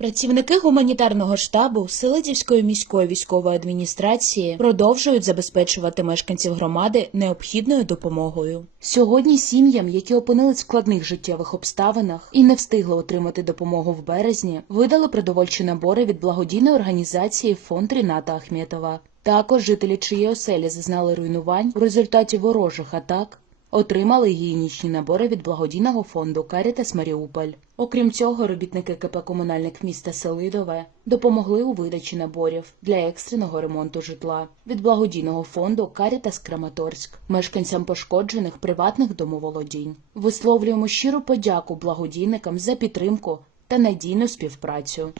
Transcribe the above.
Працівники гуманітарного штабу Селидівської міської військової адміністрації продовжують забезпечувати мешканців громади необхідною допомогою. Сьогодні сім'ям, які опинились в складних життєвих обставинах і не встигли отримати допомогу в березні, видали продовольчі набори від благодійної організації Фонд Ріната Ахметова. Також жителі чиї оселі зазнали руйнувань в результаті ворожих атак Отримали гігієнічні набори від благодійного фонду Карітас Маріуполь. Окрім цього, робітники КП «Комунальник» міста Селидове допомогли у видачі наборів для екстреного ремонту житла від благодійного фонду Карітас Краматорськ, мешканцям пошкоджених приватних домоволодінь. Висловлюємо щиру подяку благодійникам за підтримку та надійну співпрацю.